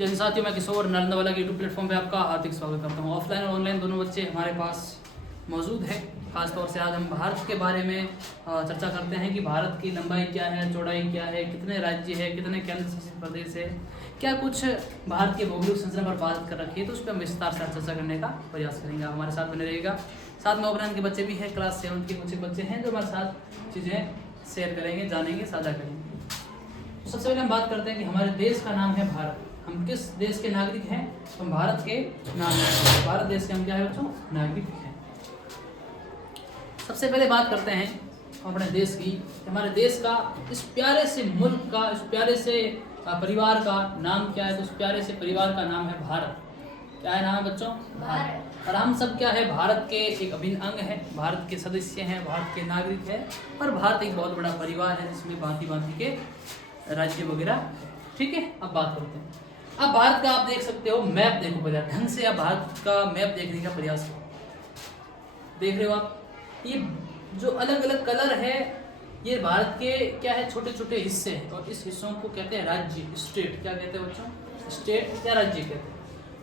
जैसे साथियों, मैं किशोर नालंदा वाला के यूट्यूब प्लेटफॉर्म पे आपका हार्दिक स्वागत करता हूँ। ऑफलाइन और ऑनलाइन दोनों बच्चे हमारे पास मौजूद हैं। खासतौर से आज हम भारत के बारे में चर्चा करते हैं कि भारत की लंबाई क्या है, चौड़ाई क्या है, कितने राज्य है, कितने केंद्र शासित प्रदेश है, क्या कुछ भारत के भौगोलिक संरचना पर बात कर रखी है, तो उस पर हम विस्तार से चर्चा करने का प्रयास करेंगे। आप हमारे साथ बने रहिएगा। साथ में ऑफलाइन के बच्चे भी हैं, क्लास 7 के कुछ बच्चे हैं जो हमारे साथ चीज़ें शेयर करेंगे, जानेंगे, साझा करेंगे। सबसे पहले हम बात करते हैं कि हमारे देश का नाम है भारत। हम किस देश के नागरिक हैं? तो हम भारत के नागरिक, भारत देश के हम क्या है बच्चों? नागरिक हैं। सबसे पहले बात करते हैं अपने देश की। हमारे देश का, इस प्यारे से मुल्क का, इस प्यारे से परिवार का नाम क्या है? तो इस प्यारे से परिवार का नाम है भारत। क्या है नाम है बच्चों? भारत। और हम सब क्या है? भारत के एक अभिन्न अंग है, भारत के सदस्य हैं, भारत के नागरिक हैं। और भारत एक बहुत बड़ा परिवार है जिसमें भांति भांति के राज्य वगैरह। ठीक है, अब बात करते हैं। अब भारत का आप देख सकते हो मैप, देखो पहले ढंग से आप भारत का मैप देखने का प्रयास करो। देख रहे हो आप, ये जो अलग अलग कलर है, ये भारत के क्या है? छोटे छोटे हिस्से हैं। और इस हिस्सों को कहते हैं राज्य, स्टेट। क्या कहते हैं बच्चों? स्टेट या राज्य कहते हैं।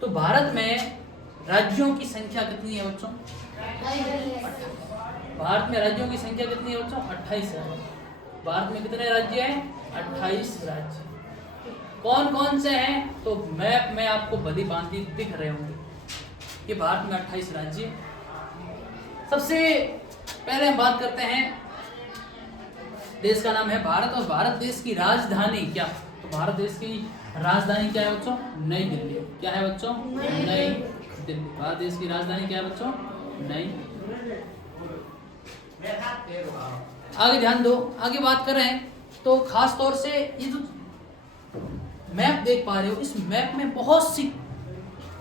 तो भारत में राज्यों की संख्या कितनी है बच्चों? भारत में राज्यों की संख्या कितनी है बच्चों? 28 है। भारत में कितने राज्य हैं? 28 राज्य। कौन कौन से हैं? तो मैप में आपको भली भांति दिख रहे होंगे। ये भारत में 28 राज्य। सबसे पहले हम बात करते हैं, देश का नाम है भारत। और भारत देश की राजधानी क्या? तो भारत देश की राजधानी क्या है बच्चों? नई दिल्ली। क्या है बच्चों? नई दिल्ली। भारत देश की राजधानी क्या है बच्चों? नई। आगे ध्यान दो। आगे बात करें तो खास तौर से ये जो मैप देख पा रहे हो, इस मैप में बहुत सी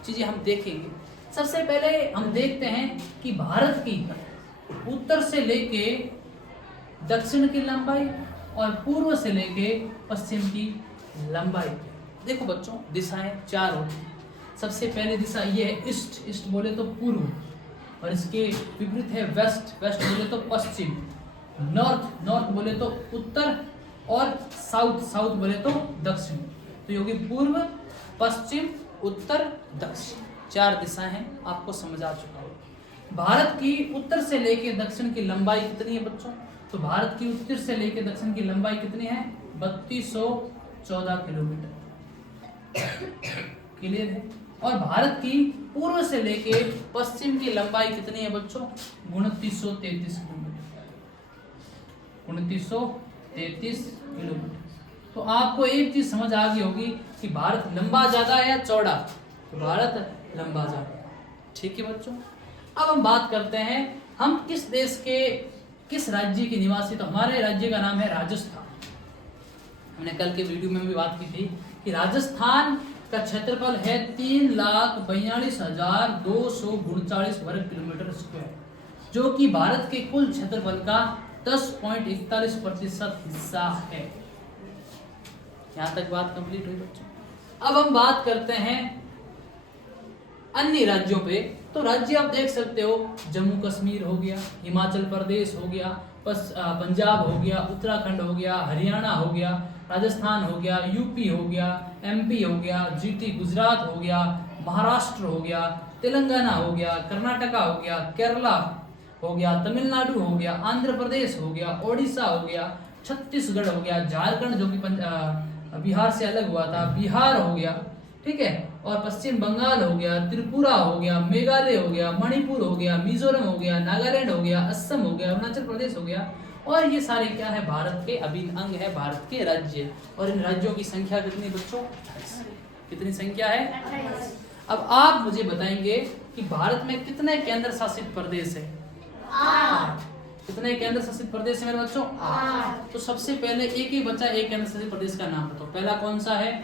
चीजें हम देखेंगे। सबसे पहले हम देखते हैं कि भारत की उत्तर से लेके दक्षिण की लंबाई और पूर्व से लेके पश्चिम की लंबाई। देखो बच्चों, दिशाएं 4 होती हैं। सबसे पहली दिशा ये है ईस्ट, ईस्ट बोले तो पूर्व, और इसके विपरीत है वेस्ट, वेस्ट बोले तो पश्चिम, नॉर्थ, नॉर्थ बोले तो उत्तर, और साउथ, साउथ बोले तो दक्षिण। तो ये होगी पूर्व, पश्चिम, उत्तर, दक्षिण। 4 दिशाएं हैं, आपको समझ आ चुका होगा। भारत की उत्तर से लेके दक्षिण की लंबाई कितनी है बच्चों? तो भारत की उत्तर से लेके दक्षिण की लंबाई कितनी है? 3214 किलोमीटर। क्लियर है? और भारत की पूर्व से लेके पश्चिम की लंबाई कितनी है बच्चों? 2933 किलोमीटर। 2933 किलोमीटर। तो आपको एक चीज समझ आ गई होगी कि भारत लंबा ज्यादा है या चौड़ा? तो भारत लंबा ज्यादा। ठीक है बच्चों, अब हम बात करते हैं हम किस देश के, किस राज्य के निवासी। तो हमारे राज्य का नाम है राजस्थान। हमने कल के वीडियो में भी बात की थी कि राजस्थान का क्षेत्रफल है 3,42,239 वर्ग किलोमीटर स्क्वायर, जो कि भारत के कुल क्षेत्रफल का 10.41% हिस्सा है। यहाँ तक बात कंप्लीट हुई बच्चों। अब हम बात करते हैं अन्य राज्यों पे। तो राज्य आप देख सकते हो, जम्मू कश्मीर हो गया, हिमाचल प्रदेश हो गया, पंजाब हो गया, उत्तराखंड हो गया, हरियाणा हो गया, राजस्थान हो गया, यूपी हो गया, एमपी हो गया, जीटी गुजरात हो गया, महाराष्ट्र हो गया, तेलंगाना हो गया, कर्नाटका हो गया, केरला हो गया, तमिलनाडु हो गया, आंध्र प्रदेश हो गया, ओडिशा हो गया, छत्तीसगढ़ हो गया, झारखंड जो कि बिहार से अलग हुआ था, बिहार हो गया। ठीक है, और पश्चिम बंगाल हो गया, त्रिपुरा हो गया, मेघालय हो गया, मणिपुर हो गया, मिजोरम हो गया, नागालैंड हो गया, असम हो गया, अरुणाचल प्रदेश हो गया। और ये सारे क्या है? भारत के अभिन्न अंग है, भारत के राज्य। और इन राज्यों की संख्या कितनी बच्चों? 28। कितनी संख्या है? 28। अब आप मुझे बताएंगे कि भारत में कितने केंद्र शासित प्रदेश है? 8। कितने केंद्र शासित प्रदेश है मेरे बच्चों? 8। तो सबसे पहले एक ही बच्चा एक केंद्र शासित प्रदेश का नाम बताओ। पहला कौन सा है?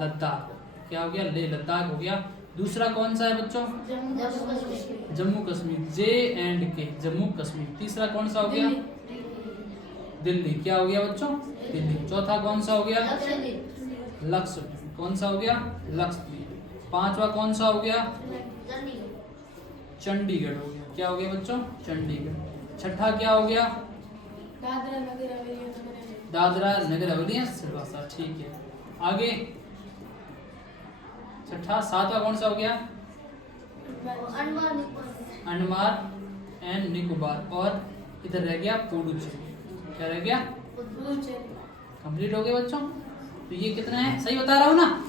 लद्दाख। क्या हो गया? ले लद्दाख हो गया। दूसरा कौन सा है बच्चों? जम्मू कश्मीर, J&K, जम्मू कश्मीर। तीसरा कौन सा हो गया? दिल्ली। क्या हो गया बच्चों? दिल्ली। चौथा कौन सा हो गया? लक्षद्वीप। कौन सा हो गया? लक्षद्वीप। पांचवा कौन सा हो गया? चंडीगढ़ हो गया। क्या हो गया बच्चों? चंडीगढ़। छठा क्या हो गया? दादरा नगर हवेली सिलवासा। ठीक है, आगे छठा। सातवां कौन सा हो गया? अंडमान एंड निकोबार। और इधर रह गया पुडुचेरी। क्या रह गया? कंप्लीट हो गए बच्चों। तो ये कितना है? सही बता रहा हूँ ना?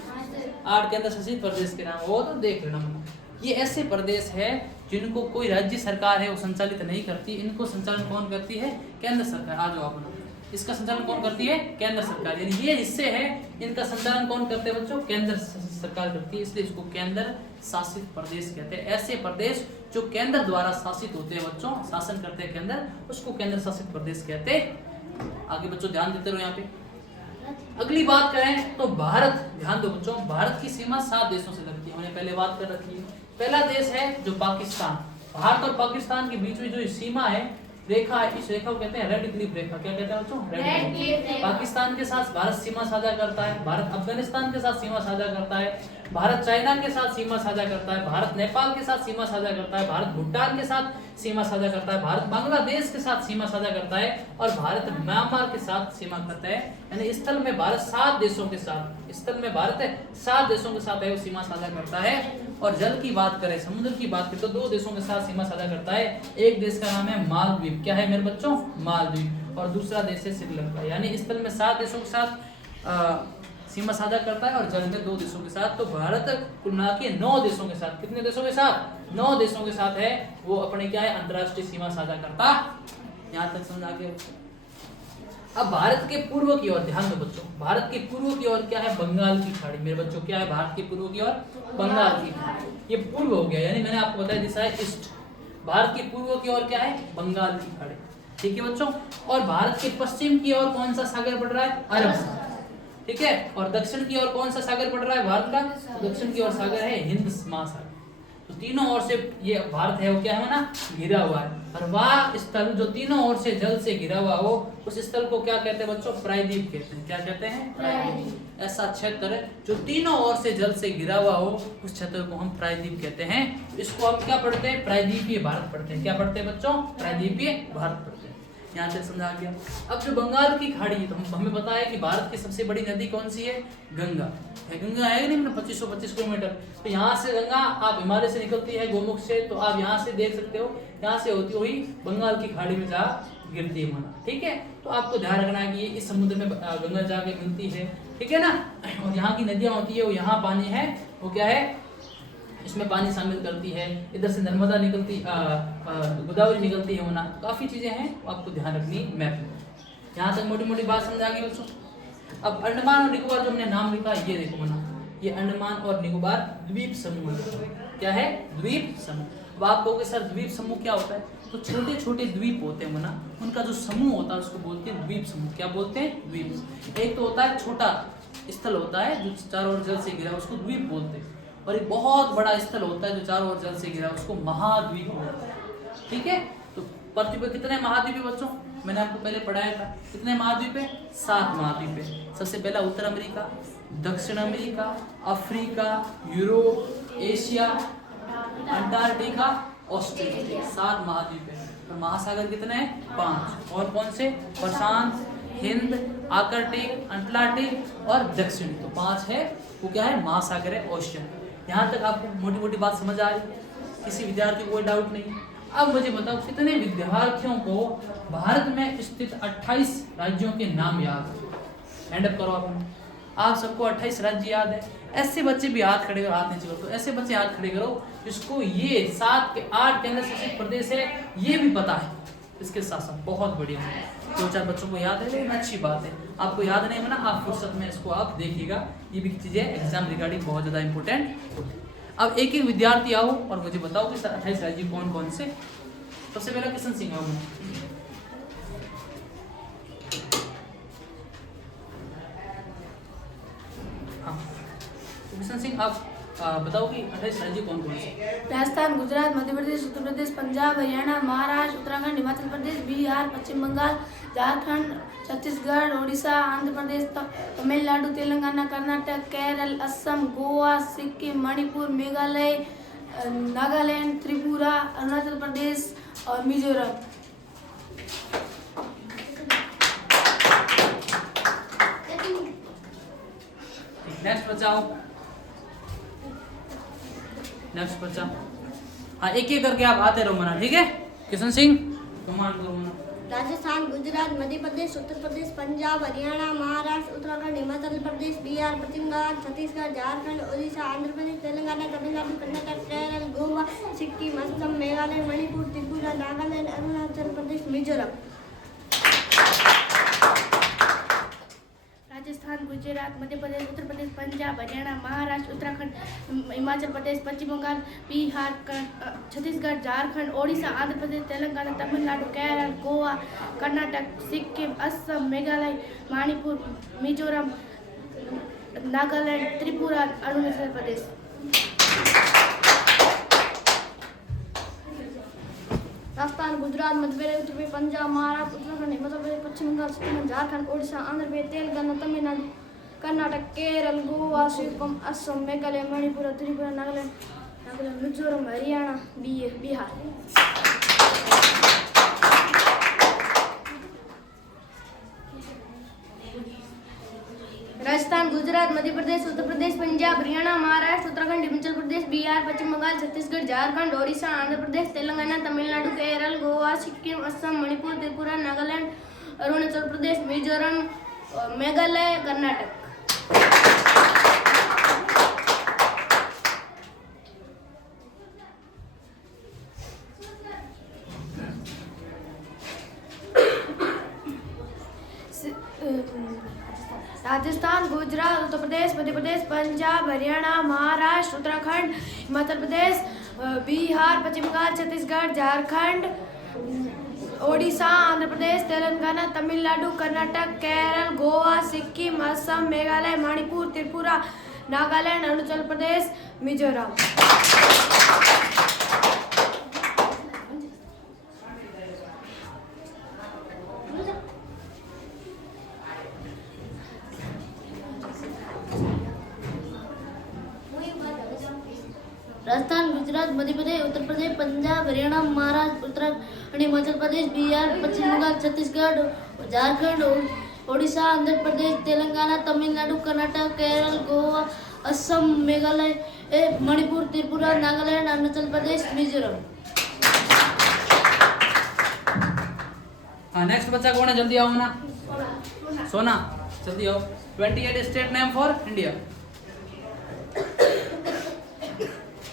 8 केंद्र शासित प्रदेश के नाम वो तो देख लेना। ये ऐसे प्रदेश है जिनको कोई राज्य सरकार है वो संचालित नहीं करती। इनको संचालन कौन करती है? केंद्र सरकार। आ जाओ आप। इसका संचालन कौन करती है? केंद्र सरकार। यानी ये हिस्से है इनका संचालन कौन करते हैं बच्चों? केंद्र सरकार करती है। इसलिए इसको केंद्र शासित प्रदेश कहते हैं। ऐसे प्रदेश जो केंद्र द्वारा शासित होते हैं बच्चों, शासन करते हैं केंद्र, उसको केंद्र शासित प्रदेश कहते हैं। आगे बच्चों ध्यान देते रहो यहाँ पे। अगली बात करें तो भारत। ध्यान दो बच्चों, भारत की सीमा 7 देशों से लगती है। हमने पहले बात कर रखी है। पहला देश है जो पाकिस्तान। भारत और पाकिस्तान के बीच में जो सीमा है, रेखा है, इस रेखा को कहते हैं रेड क्लिफ रेखा। क्या कहते हैं बच्चों? Red Cliff. पाकिस्तान के साथ भारत सीमा साझा करता है। भारत अफगानिस्तान के साथ सीमा साझा करता है। भारत चाइना के साथ सीमा साझा करता है। भारत नेपाल के साथ सीमा साझा करता है। भारत भूटान के साथ सीमा साझा करता है। भारत बांग्लादेश के साथ सीमा साझा करता है। और भारत म्यांमार के साथ सीमा करता है। यानी स्थल में भारत 7 देशों के साथ, स्थल में भारत 7 देशों के साथ है वो सीमा साझा करता है। और जल की बात करें, समुद्र की बात करें तो 2 देशों के साथ सीमा साझा करता है। एक देश का नाम है मालदीव। क्या है मेरे बच्चों? मालदीव। और दूसरा देश है श्रीलंका। यानी स्थल में 7 देशों के साथ सीमा साझा करता है और जल में 2 देशों के साथ। तो भारत कुल मिला के 9 देशों के साथ, कितने देशों के साथ? 9 देशों के साथ है वो अपने क्या है अंतरराष्ट्रीय सीमा साझा करता। यहाँ तक समझ आ गया। अब भारत के पूर्व की ओर ध्यान दो बच्चों। भारत के पूर्व की ओर क्या है? बंगाल की खाड़ी। मेरे बच्चों क्या है भारत के पूर्व की ओर? बंगाल की खाड़ी। ये पूर्व हो गया, यानी मैंने आपको बताया दिशा है ईस्ट। भारत के पूर्व की ओर क्या है? बंगाल की खाड़ी। ठीक है बच्चों। और भारत के पश्चिम की ओर कौन सा सागर पड़ रहा है? अरब सागर। ठीक है। और दक्षिण की ओर कौन सा सागर पड़ रहा है भारत का? तो दक्षिण की ओर सागर है हिंद महासागर। तो तीनों ओर से ये भारत है वो क्या है ना? घिरा हुआ है। और वह स्थल जो तीनों ओर से जल से घिरा हुआ हो, उस स्थल को क्या कहते हैं बच्चों? प्रायद्वीप कहते हैं। क्या कहते हैं? प्रायद्वीप। ऐसा क्षेत्र जो तीनों ओर से जल से घिरा हुआ हो, उस क्षेत्र को हम प्रायद्वीप कहते हैं। इसको हम क्या पढ़ते हैं? प्रायद्वीपीय भारत पढ़ते हैं। क्या पढ़ते हैं बच्चों? प्रायद्वीपीय भारत पढ़ते हैं। यहाँ से समझा गया। अब जो बंगाल की खाड़ी है, तो हमें पता है कि भारत की सबसे बड़ी नदी कौन सी है? गंगा है। गंगा है नहीं, 2525 किलोमीटर। तो यहाँ से गंगा आप हिमालय से निकलती है गोमुख से, तो आप यहाँ से देख सकते हो, यहाँ से होती हुई बंगाल की खाड़ी में जा गिरती है माना। ठीक है। तो आपको ध्यान रखना है कि ये इस समुद्र में गंगा जाके मिलती है। ठीक है ना। और यहाँ की नदियाँ होती है वो यहाँ पानी है वो क्या है? इसमें पानी शामिल करती है। इधर से नर्मदा निकलती, गोदावरी निकलती है होना। काफ़ी चीज़ें हैं आपको ध्यान रखनी मैप में। यहाँ तक मोटी मोटी बात समझा गई बच्चों। अब अंडमान और निकोबार जो हमने नाम लिखा, ये देखो मना, ये अंडमान और निकोबार द्वीप समूह है। क्या है? द्वीप समूह। अब आप कहोगे सर द्वीप समूह क्या होता है? तो छोटे छोटे द्वीप होते हैं मना, उनका जो समूह होता है उसको बोलते हैं द्वीप समूह। क्या बोलते हैं? द्वीप। एक तो होता है छोटा स्थल होता है जो चारों ओर जल से घिरा, उसको द्वीप बोलते हैं। और एक बहुत बड़ा स्थल होता है जो चारों ओर जल से घिरा, उसको महाद्वीप बोलते हैं। ठीक है। तो पृथ्वी पर कितने महाद्वीप है बच्चों? मैंने आपको पहले पढ़ाया था। कितने महाद्वीप है? 7 महाद्वीप है। सबसे पहला उत्तर अमेरिका, दक्षिण America, Africa, Europe, Asia, Antarctica, Australia. 7 महाद्वीप है। और महासागर कितने हैं? 5। और कौन से? प्रशांत, हिंद, आर्कटिक, अटलांटिक और दक्षिण। तो 5 है वो क्या है? महासागर है, ओशियन। यहाँ तक आपको मोटी मोटी बात समझ आ रही? किसी विद्यार्थी को कोई डाउट नहीं? अब मुझे बताओ कितने विद्यार्थियों को भारत में स्थित 28 राज्यों के नाम याद है? हैंड अप करो आप सबको 28 राज्य याद है? ऐसे बच्चे भी हाथ खड़े करो, हाथ नीचे करो। तो ऐसे बच्चे हाथ खड़े करो जिसको ये 7 के 8 केंद्र शासित प्रदेश है ये भी पता है। इसके साथ साथ बहुत बढ़िया है। 2-4 बच्चों को याद है, लेकिन अच्छी बात है। आपको याद नहीं बना, आप फुर्सत में इसको आप देखिएगा। ये भी चीज़ें एग्जाम रिगार्डिंग बहुत ज़्यादा इंपॉर्टेंट होती है। अब एक एक विद्यार्थी आओ और मुझे बताओ कि 28 राज्य कौन कौन से। सबसे पहला किशन सिंह आओ। हाँ किशन सिंह आप बताओ कि 28 राज्य कौन कौन से? राजस्थान, गुजरात, मध्य प्रदेश, उत्तर प्रदेश, पंजाब, हरियाणा, महाराष्ट्र, उत्तराखंड, हिमाचल प्रदेश, बिहार, पश्चिम बंगाल, झारखंड, छत्तीसगढ़, उड़ीसा, आंध्र प्रदेश, तमिलनाडु, तेलंगाना, कर्नाटक, केरल, असम, गोवा, सिक्किम, मणिपुर, मेघालय, नागालैंड, त्रिपुरा, अरुणाचल प्रदेश और मिजोरम। नेक्स्ट बचाओ। नेक्स्ट बच्चा। हाँ, एक एक करके आप आते रहो मना, ठीक है। किशन सिंह कमान करो मना। राजस्थान, गुजरात, मध्य प्रदेश, उत्तर प्रदेश, पंजाब, हरियाणा, महाराष्ट्र, उत्तराखंड, हिमाचल प्रदेश, बिहार, पश्चिम बंगाल, छत्तीसगढ़, झारखंड, ओडिशा, आंध्र प्रदेश, तेलंगाना, तमिलनाडु, कर्नाटक, केरल, गोवा, सिक्किम, असम, मेघालय, मणिपुर, त्रिपुरा, नागालैंड, अरुणाचल प्रदेश, मिजोरम। राजस्थान, गुजरात, मध्य प्रदेश, उत्तर प्रदेश, पंजाब, हरियाणा, महाराष्ट्र, उत्तराखंड, हिमाचल प्रदेश, पश्चिम बंगाल, बिहार, छत्तीसगढ़, झारखंड, ओडिशा, आंध्र प्रदेश, तेलंगाना, तमिलनाडु, केरल, गोवा, कर्नाटक, सिक्किम, असम, मेघालय, मणिपुर, मिजोरम, नागालैंड, त्रिपुरा, अरुणाचल प्रदेश। राजस्थान, गुजरात, मध्य प्रदेश, उत्तर प्रदेश, पंजाब, महाराष्ट्र, उत्तराखंड, हिमाचल प्रदेश, पश्चिम बंगाल, सिक्किम, झारखंड, ओडिशा, आंध्र प्रदेश, तेलंगाना, तमिलनाडु, कर्नाटक, केरल, गोवा, सिक्किम, असम, मेघालय, मणिपुर, त्रिपुरा, नागालैंड, मिजोरम, हरियाणा, बिहार। राजस्थान, गुजरात, मध्य प्रदेश, उत्तर प्रदेश, पंजाब, हरियाणा, महाराष्ट्र, उत्तराखंड, हिमाचल प्रदेश, बिहार, पश्चिम बंगाल, छत्तीसगढ़, झारखंड, ओडिशा, आंध्र प्रदेश, तेलंगाना, तमिलनाडु, केरल, गोवा, सिक्किम, असम, मणिपुर, त्रिपुरा, नागालैंड, अरुणाचल प्रदेश, मिजोरम, मेघालय, कर्नाटक। राजस्थान, गुजरात, उत्तर प्रदेश, मध्य प्रदेश, पंजाब, हरियाणा, महाराष्ट्र, उत्तराखंड, हिमाचल प्रदेश, बिहार, पश्चिम बंगाल, छत्तीसगढ़, झारखंड, ओडिशा, आंध्र प्रदेश, तेलंगाना, तमिलनाडु, कर्नाटक, केरल, गोवा, सिक्किम, असम, मेघालय, मणिपुर, त्रिपुरा, नागालैंड, अरुणाचल प्रदेश, मिजोरम। राजस्थान, गुजरात, मध्य प्रदेश, उत्तर प्रदेश, पंजाब, हरियाणा, महाराष्ट्र, उत्तराखंड, हिमाचल प्रदेश, बिहार, पश्चिम बंगाल, छत्तीसगढ़, झारखंड, ओडिशा, आंध्र प्रदेश, तेलंगाना, तमिलनाडु, कर्नाटक, केरल, गोवा, असम, मेघालय, मणिपुर, त्रिपुरा, नागालैंड, अरुणाचल प्रदेश, मिजोरम। हाँ, नेक्स्ट बच्चा कौन है, जल्दी आओ ना। सोना, जल्दी आओ। 28 state name for India.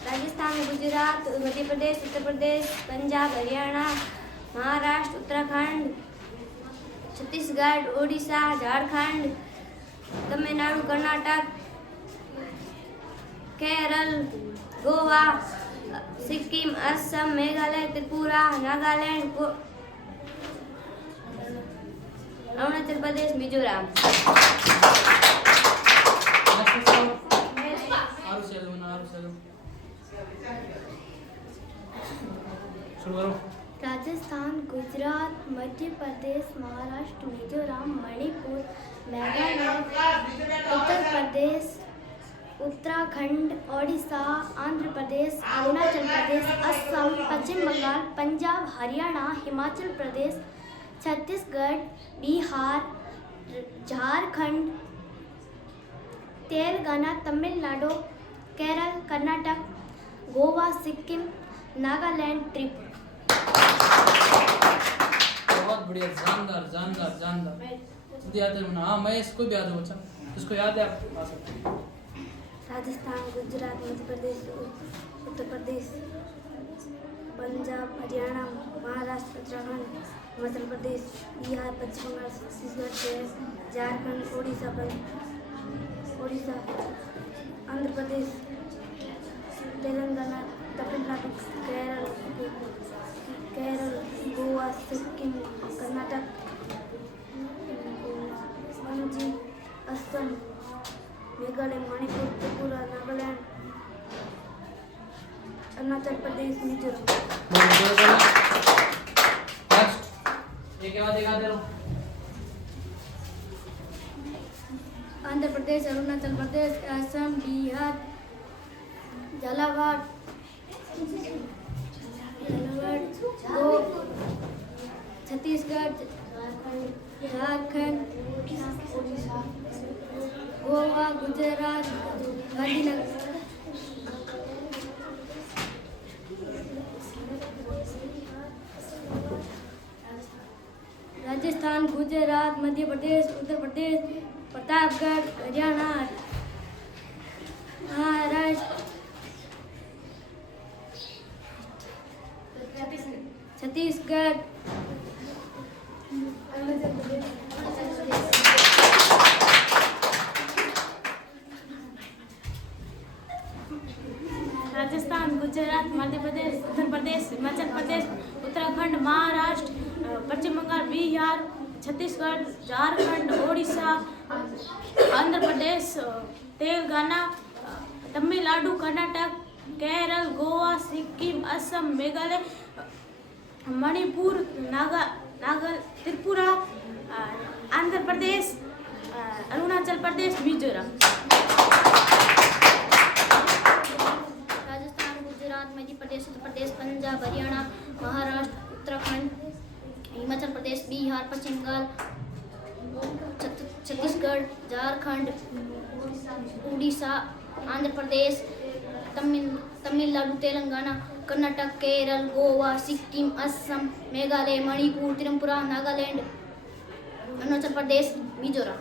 Rajasthan, Gujarat, Madhya Pradesh, Uttar Pradesh, Punjab, Haryana, Maharashtra, Uttarakhand, Chhattisgarh, Odisha, Jharkhand, Tamil Nadu, Karnataka, Kerala, Goa, Sikkim, Assam, Meghalaya, Tripura, Nagaland, Arunachal Pradesh, Mizoram. शुरू करो। राजस्थान, गुजरात, मध्य प्रदेश, महाराष्ट्र, मिजोरम, मणिपुर, मेघालय, उत्तर प्रदेश, उत्तराखंड, ओडिशा, आंध्र प्रदेश, अरुणाचल प्रदेश, असम, पश्चिम बंगाल, पंजाब, हरियाणा, हिमाचल प्रदेश, छत्तीसगढ़, बिहार, झारखंड, तेलंगाना, तमिलनाडु, केरल, कर्नाटक, गोवा, सिक्किम, नागालैंड, त्रिपुरा। बहुत बढ़िया, जानदार जानदार जानदार। जल्दी याद है ना। हाँ, मैं इसको भी याद है बच्चा, इसको याद है, आप आ सकते हैं। राजस्थान, गुजरात, मध्य प्रदेश, उत्तर प्रदेश, पंजाब, हरियाणा, महाराष्ट्र, उत्तराखंड, हिमाचल प्रदेश, बिहार, पश्चिम बंगाल, छत्तीसगढ़, झारखंड, ओडिशा, आंध्र प्रदेश, तेलंगाना, तमिलनाडु, केरल, गोवा, सिक्किम, कर्नाटक, पणजी, असम, मेघालय, मणिपुर, त्रिपुरा, नागालैंड, अरुणाचल प्रदेश, मिजोरम। एक के बाद एक आते रहो। आंध्र प्रदेश, अरुणाचल प्रदेश, असम, बिहार, झालावाड़, छत्तीसगढ़, झारखंड, गोवा, गुजरात, गांधीनगर, राजस्थान, गुजरात, मध्य प्रदेश, उत्तर प्रदेश, प्रतापगढ़, हरियाणा, महाराष्ट्र, छत्तीसगढ़, राजस्थान, गुजरात, मध्य प्रदेश, उत्तर प्रदेश, हिमाचल प्रदेश, उत्तराखंड, महाराष्ट्र, पश्चिम बंगाल, बिहार, छत्तीसगढ़, झारखंड, ओडिशा, आंध्र प्रदेश, तेलंगाना, तमिलनाडु, कर्नाटक, केरल, गोवा, सिक्किम, असम, मेघालय, मणिपुर, त्रिपुरा, आंध्र प्रदेश, अरुणाचल प्रदेश, मिजोरम। राजस्थान, गुजरात, मध्य प्रदेश, उत्तर प्रदेश, पंजाब, हरियाणा, महाराष्ट्र, उत्तराखंड, हिमाचल प्रदेश, बिहार, पश्चिम बंगाल, छत्तीसगढ़, झारखंड, उड़ीसा, आंध्र प्रदेश, तमिलनाडु, तेलंगाना, कर्नाटक, केरल, गोवा, सिक्किम, असम, मेघालय, मणिपुर, त्रिपुरा, नागालैंड, अरुणाचल प्रदेश, मिजोरम।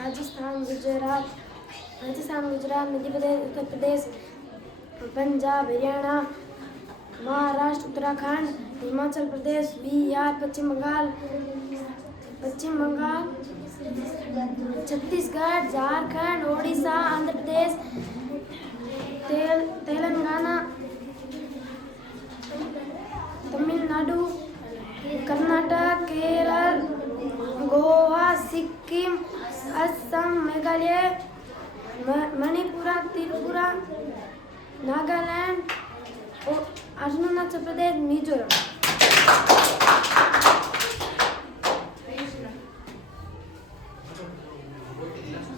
राजस्थान, गुजरात, मध्य प्रदेश, उत्तर प्रदेश, पंजाब, हरियाणा, महाराष्ट्र, उत्तराखंड, हिमाचल प्रदेश, बिहार, पश्चिम बंगाल, छत्तीसगढ़, झारखंड, ओडिशा, आंध्र प्रदेश, तेलंगाना, तमिलनाडु, कर्नाटक, केरल, गोवा, सिक्किम, असम, मेघालय, मणिपुर, त्रिपुरा, नागालैंड, अरुणाचल प्रदेश, मिजोरम।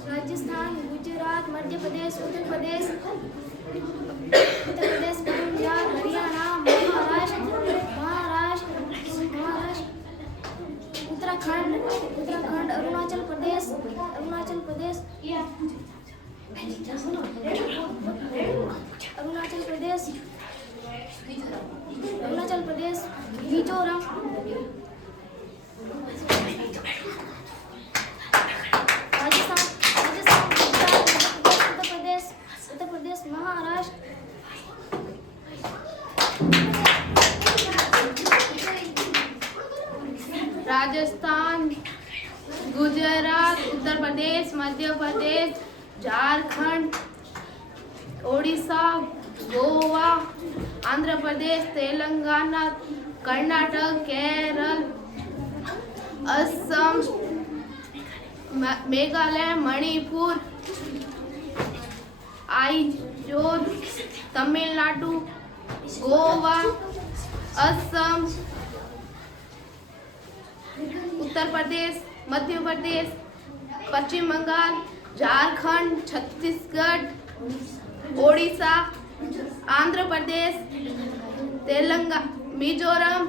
राजस्थान, गुजरात, मध्य प्रदेश, उत्तर प्रदेश, पंजाब, हरियाणा, महाराष्ट्र, उत्तराखंड, अरुणाचल प्रदेश, मिजोरम। राजस्थान, गुजरात, उत्तर प्रदेश, महाराष्ट्र, राजस्थान, गुजरात, उत्तर प्रदेश, मध्य प्रदेश, झारखंड, ओडिशा, गोवा, आंध्र प्रदेश, तेलंगाना, कर्नाटक, केरल, असम, मेघालय, मणिपुर, आइजोल, तमिलनाडु, गोवा, असम, उत्तर प्रदेश, मध्य प्रदेश, पश्चिम बंगाल, झारखंड, छत्तीसगढ़, ओडिशा, आंध्र प्रदेश, तेलंगाना, मिजोरम।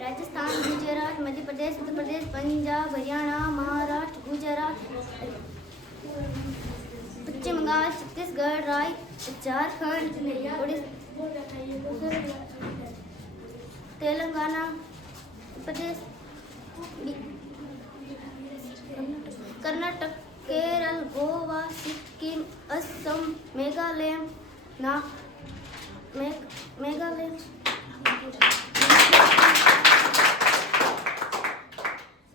राजस्थान, गुजरात, मध्य प्रदेश, उत्तर प्रदेश, पंजाब, हरियाणा, महाराष्ट्र, गुजरात, पश्चिम बंगाल, छत्तीसगढ़, झारखंड, ओडिशा, तेलंगाना, प्रदेश, कर्नाटक, केरल, गोवा, सिक्किम, असम, मेघालय,